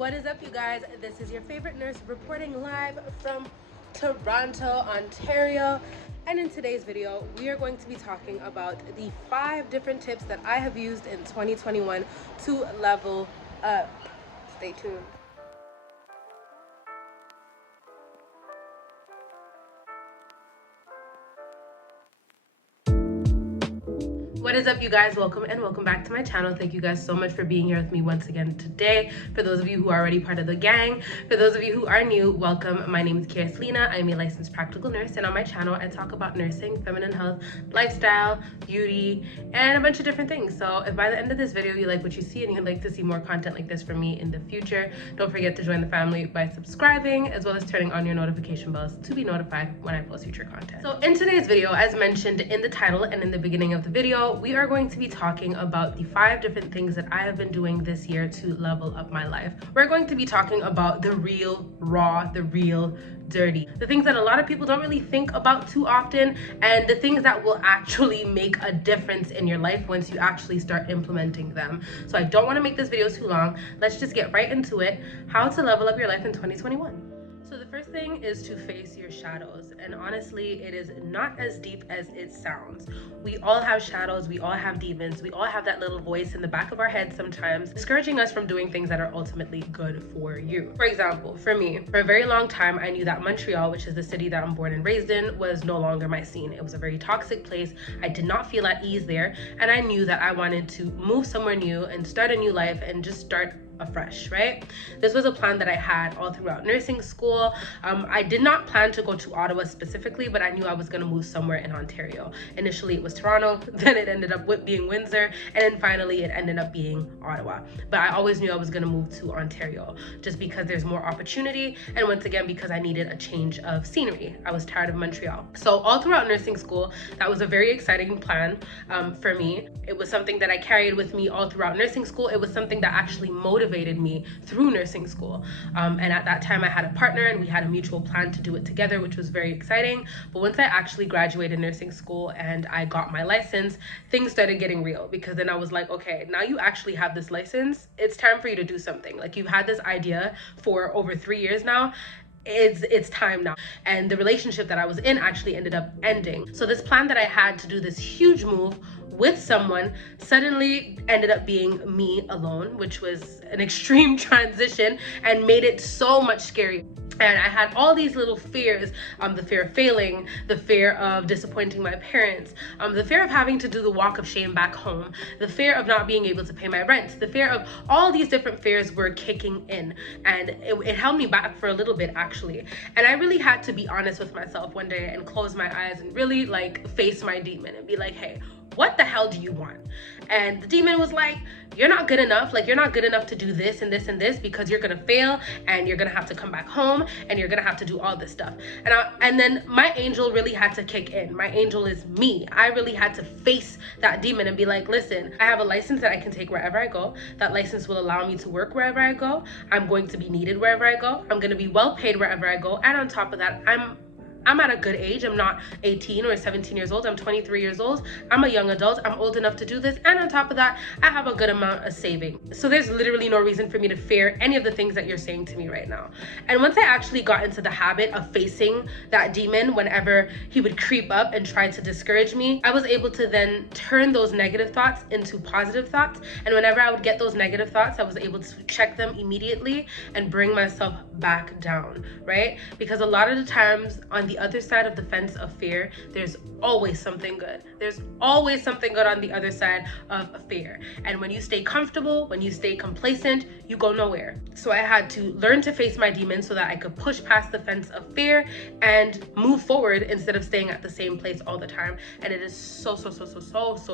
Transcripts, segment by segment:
What is up, you guys? This is your favorite nurse reporting live from Toronto, Ontario. And in today's video, we are going to be talking about the 5 different tips that I have used in 2021 to level up. Stay tuned. What is up, you guys? Welcome back to my channel. Thank you guys so much for being here with me once again today. For those of you who are already part of the gang, for those of you who are new, welcome. My name is Kira. I'm a licensed practical nurse, and on my channel I talk about nursing, feminine health, lifestyle, beauty, and a bunch of different things. So if by the end of this video you like what you see and you'd like to see more content like this from me in the future, don't forget to join the family by subscribing as well as turning on your notification bells to be notified when I post future content. So in today's video, as mentioned in the title and in the beginning of the video, we are going to be talking about the 5 different things that I have been doing this year to level up my life. We're going to be talking about the real raw, the real dirty, the things that a lot of people don't really think about too often, and the things that will actually make a difference in your life once you actually start implementing them. So I don't want to make this video too long. Let's just get right into it. How to level up your life in 2021. So the first thing is to face your shadows, and honestly, it is not as deep as it sounds. We all have shadows, we all have demons, we all have that little voice in the back of our head sometimes discouraging us from doing things that are ultimately good for you. For example, for me, for a very long time, I knew that Montreal, which is the city that I'm born and raised in, was no longer my scene. It was a very toxic place. I did not feel at ease there, and I knew that I wanted to move somewhere new and start a new life and just start afresh, right? This was a plan that I had all throughout nursing school. I did not plan to go to Ottawa specifically, but I knew I was going to move somewhere in Ontario. Initially it was Toronto, then it ended up being Windsor, and then finally it ended up being Ottawa. But I always knew I was going to move to Ontario just because there's more opportunity, and once again because I needed a change of scenery. I was tired of Montreal. So all throughout nursing school, that was a very exciting plan for me. It was something that I carried with me all throughout nursing school. It was something that actually motivated me through nursing school, and at that time I had a partner and we had a mutual plan to do it together, which was very exciting. But once I actually graduated nursing school and I got my license, things started getting real, because then I was like, okay, now you actually have this license, it's time for you to do something. Like, you've had this idea for over 3 years now, it's time now. And the relationship that I was in actually ended up ending. So this plan that I had to do this huge move with someone suddenly ended up being me alone, which was an extreme transition and made it so much scary. And I had all these little fears, the fear of failing, the fear of disappointing my parents, the fear of having to do the walk of shame back home, the fear of not being able to pay my rent, the fear of all these different fears were kicking in. And it held me back for a little bit, actually. And I really had to be honest with myself one day and close my eyes and really like face my demon and be like, hey, what the hell do you want? And the demon was like, you're not good enough. Like, you're not good enough to do this and this and this, because you're gonna fail and you're gonna have to come back home and you're gonna have to do all this stuff. And then my angel really had to kick in. My angel is me. I really had to face that demon and be like, listen, I have a license that I can take wherever I go. That license will allow me to work wherever I go. I'm going to be needed wherever I go. I'm gonna be well paid wherever I go. And on top of that, I'm at a good age. I'm not 18 or 17 years old. I'm 23 years old. I'm a young adult. I'm old enough to do this. And on top of that, I have a good amount of saving. So there's literally no reason for me to fear any of the things that you're saying to me right now. And once I actually got into the habit of facing that demon whenever he would creep up and try to discourage me, I was able to then turn those negative thoughts into positive thoughts. And whenever I would get those negative thoughts, I was able to check them immediately and bring myself back down, right? Because a lot of the times on the other side of the fence of fear, there's always something good. There's always something good on the other side of fear. And when you stay comfortable, when you stay complacent, you go nowhere. So I had to learn to face my demons so that I could push past the fence of fear and move forward instead of staying at the same place all the time. And it is so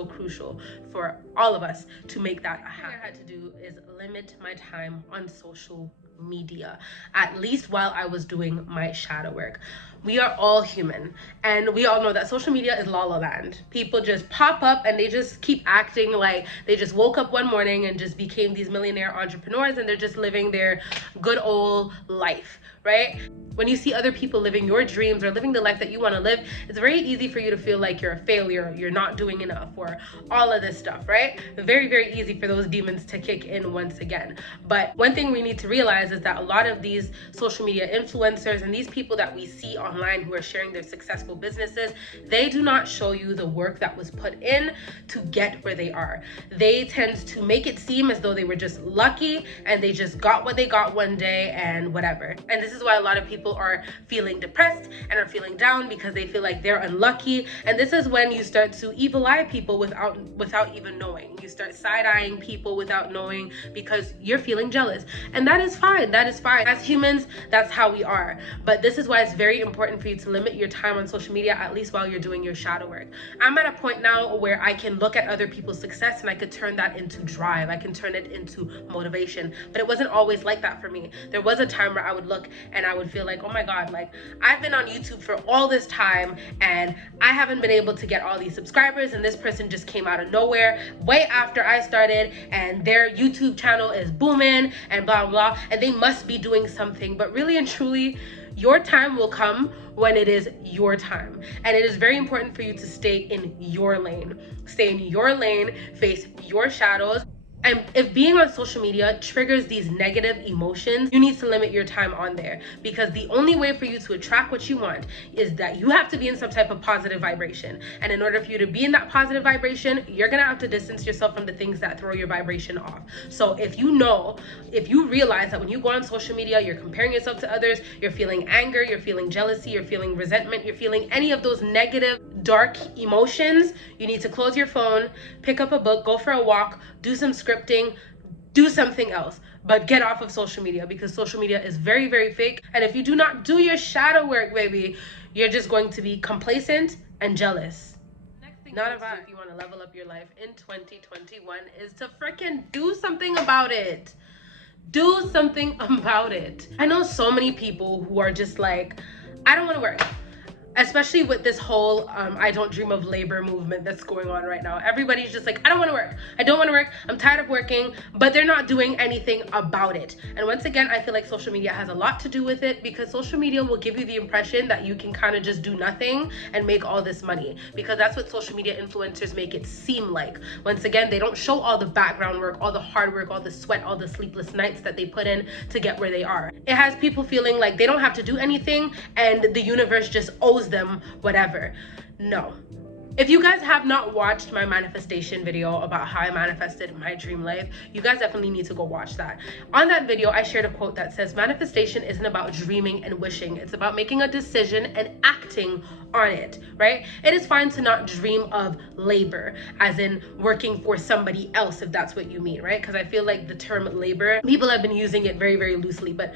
crucial for all of us to make that happen. What I had to do is limit my time on social media, at least while I was doing my shadow work. We are all human, and we all know that social media is la la land. People just pop up and they just keep acting like they just woke up one morning and just became these millionaire entrepreneurs, and they're just living their good old life, right? When you see other people living your dreams or living the life that you want to live, it's very easy for you to feel like you're a failure, you're not doing enough, or all of this stuff, right? Very, very easy for those demons to kick in once again. But one thing we need to realize is that a lot of these social media influencers and these people that we see online who are sharing their successful businesses, they do not show you the work that was put in to get where they are. They tend to make it seem as though they were just lucky and they just got what they got one day and whatever. And this is why a lot of people are feeling depressed and are feeling down, because they feel like they're unlucky. And this is when you start to evil eye people without even knowing. You start side-eyeing people without knowing, because you're feeling jealous. And that is fine. That is fine. As humans, that's how we are. But this is why it's very important for you to limit your time on social media, at least while you're doing your shadow work. I'm at a point now where I can look at other people's success and I could turn that into drive. I can turn it into motivation. But it wasn't always like that for me. There was a time where I would look and I would feel like, oh my God, like I've been on YouTube for all this time and I haven't been able to get all these subscribers, and this person just came out of nowhere way after I started and their YouTube channel is booming and blah, blah, and they must be doing something. But really and truly, your time will come when it is your time. And it is very important for you to stay in your lane. Stay in your lane, face your shadows. And if being on social media triggers these negative emotions, you need to limit your time on there, because the only way for you to attract what you want is that you have to be in some type of positive vibration. And in order for you to be in that positive vibration, you're gonna have to distance yourself from the things that throw your vibration off. So if you realize that when you go on social media, you're comparing yourself to others, you're feeling anger, you're feeling jealousy, you're feeling resentment, you're feeling any of those negative, dark emotions, you need to close your phone, pick up a book, go for a walk, do some scripting, do something else, but get off of social media, because social media is very, very fake. And if you do not do your shadow work, baby, you're just going to be complacent and jealous. Next thing not about if you want to level up your life in 2021 is to freaking do something about it. Do something about it. I know so many people who are just like, I don't want to work. Especially with this whole I don't dream of labor movement that's going on right now. Everybody's just like, I don't want to work. I don't want to work. I'm tired of working, but they're not doing anything about it. And once again, I feel like social media has a lot to do with it, because social media will give you the impression that you can kind of just do nothing and make all this money, because that's what social media influencers make it seem like. Once again, they don't show all the background work, all the hard work, all the sweat, all the sleepless nights that they put in to get where they are. It has people feeling like they don't have to do anything and the universe just owes them whatever. No. If you guys have not watched my manifestation video about how I manifested my dream life, you guys definitely need to go watch that. On that video, I shared a quote that says, manifestation isn't about dreaming and wishing. It's about making a decision and acting on it, right? It is fine to not dream of labor, as in working for somebody else, if that's what you mean, right? Because I feel like the term labor, people have been using it very, very loosely, but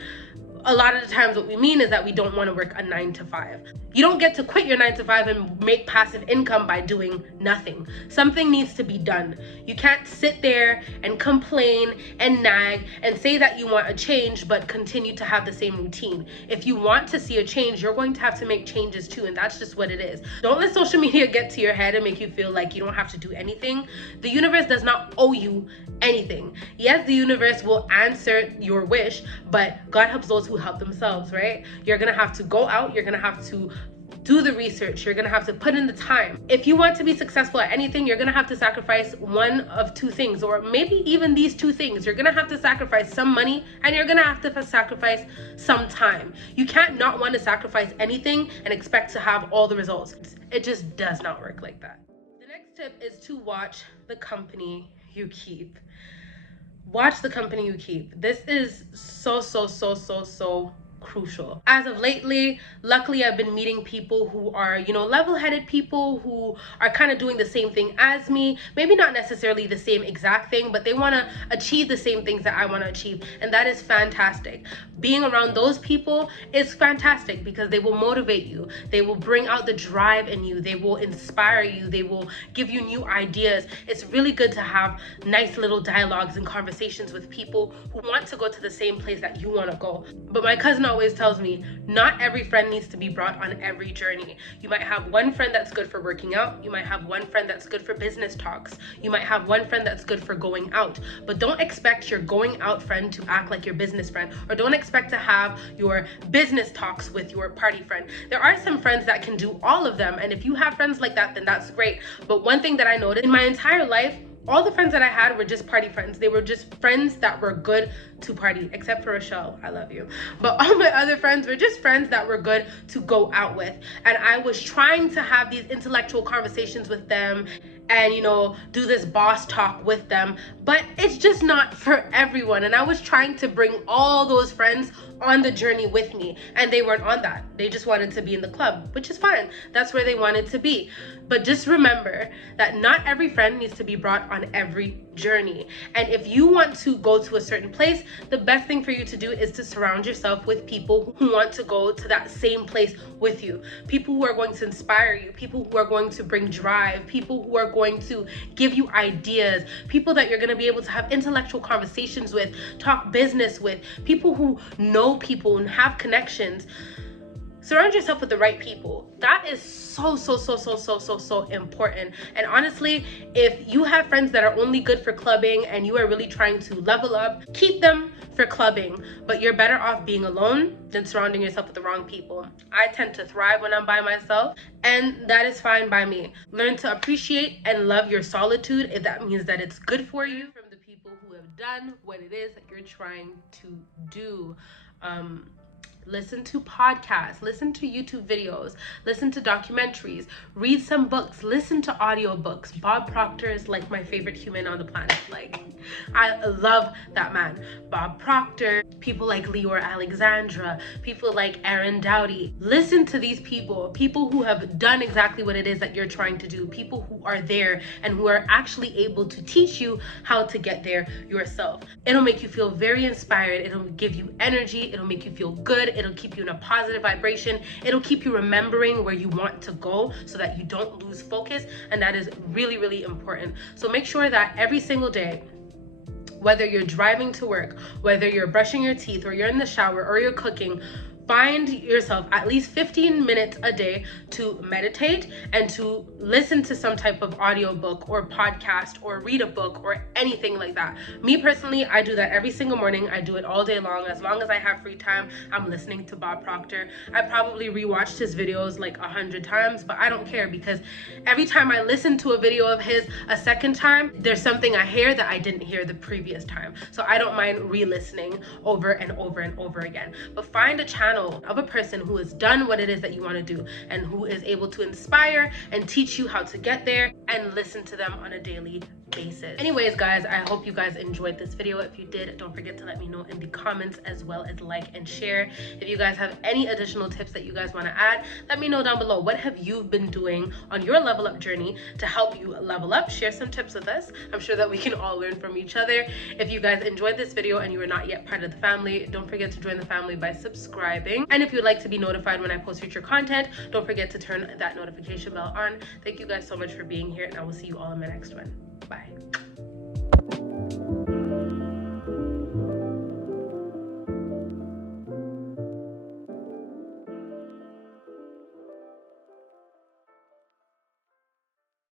a lot of the times what we mean is that we don't want to work a 9-to-5. You don't get to quit your 9-to-5 and make passive income by doing nothing. Something needs to be done. You can't sit there and complain and nag and say that you want a change but continue to have the same routine. If you want to see a change, you're going to have to make changes too, and that's just what it is. Don't let social media get to your head and make you feel like you don't have to do anything. The universe does not owe you anything. Yes, the universe will answer your wish, but God helps those who help themselves, right? You're gonna have to go out, you're gonna have to do the research, you're gonna have to put in the time. If you want to be successful at anything, you're gonna have to sacrifice one of two things, or maybe even these two things. You're gonna have to sacrifice some money and you're gonna have to sacrifice some time. You can't not want to sacrifice anything and expect to have all the results. It just does not work like that. The next tip is to watch the company you keep. Watch the company you keep. This is so crucial. As of lately, luckily I've been meeting people who are, you know, level-headed people who are kind of doing the same thing as me. Maybe not necessarily the same exact thing, but they want to achieve the same things that I want to achieve, and that is fantastic. Being around those people is fantastic because they will motivate you. They will bring out the drive in you. They will inspire you. They will give you new ideas. It's really good to have nice little dialogues and conversations with people who want to go to the same place that you want to go. But my cousin always always tells me, not every friend needs to be brought on every journey. You might have one friend that's good for working out. You might have one friend that's good for business talks. You might have one friend that's good for going out. But don't expect your going out friend to act like your business friend, or don't expect to have your business talks with your party friend. There are some friends that can do all of them, and if you have friends like that, then that's great. But one thing that I noticed in my entire life, all the friends that I had were just party friends. They were just friends that were good to party, except for Rochelle, I love you. But all my other friends were just friends that were good to go out with. And I was trying to have these intellectual conversations with them and, you know, do this boss talk with them, but it's just not for everyone. And I was trying to bring all those friends on the journey with me, and they weren't on that. They just wanted to be in the club, which is fine. That's where they wanted to be. But just remember that not every friend needs to be brought on every journey. And if you want to go to a certain place, the best thing for you to do is to surround yourself with people who want to go to that same place with you. People who are going to inspire you, people who are going to bring drive, people who are going to give you ideas, people that you're going to be able to have intellectual conversations with, talk business with, people who know people and have connections. Surround yourself with the right people. That is so important. And honestly, if you have friends that are only good for clubbing and you are really trying to level up, keep them for clubbing. But you're better off being alone than surrounding yourself with the wrong people. I tend to thrive when I'm by myself, and that is fine by me. Learn to appreciate and love your solitude if that means that it's good for you. From the people who have done what it is that you're trying to do. Listen to podcasts, listen to YouTube videos, listen to documentaries, read some books, listen to audiobooks. Bob Proctor is like my favorite human on the planet. Like, I love that man. Bob Proctor, people like Leor Alexandra, people like Aaron Doughty. Listen to these people who have done exactly what it is that you're trying to do, people who are there and who are actually able to teach you how to get there yourself. It'll make you feel very inspired. It'll give you energy. It'll make you feel good. It'll keep you in a positive vibration. It'll keep you remembering where you want to go so that you don't lose focus. And that is really, really important. So make sure that every single day, whether you're driving to work, whether you're brushing your teeth, or you're in the shower, or you're cooking, find yourself at least 15 minutes a day to meditate and to listen to some type of audiobook or podcast or read a book or anything like that. Me personally, I do that every single morning. I do it all day long. As long as I have free time, I'm listening to Bob Proctor. I probably rewatched his videos like 100 times, but I don't care, because every time I listen to a video of his a second time, there's something I hear that I didn't hear the previous time. So I don't mind re-listening over and over and over again. But find a channel of a person who has done what it is that you want to do and who is able to inspire and teach you how to get there, and listen to them on a daily basis. Anyways, guys, I hope you guys enjoyed this video. If you did, don't forget to let me know in the comments, as well as like and share. If you guys have any additional tips that you guys want to add, let me know down below. What have you been doing on your level up journey to help you level up? Share some tips with us. I'm sure that we can all learn from each other. If you guys enjoyed this video and you are not yet part of the family, don't forget to join the family by subscribing. And if you'd like to be notified when I post future content, don't forget to turn that notification bell on. Thank you guys so much for being here, and I will see you all in my next one. Bye.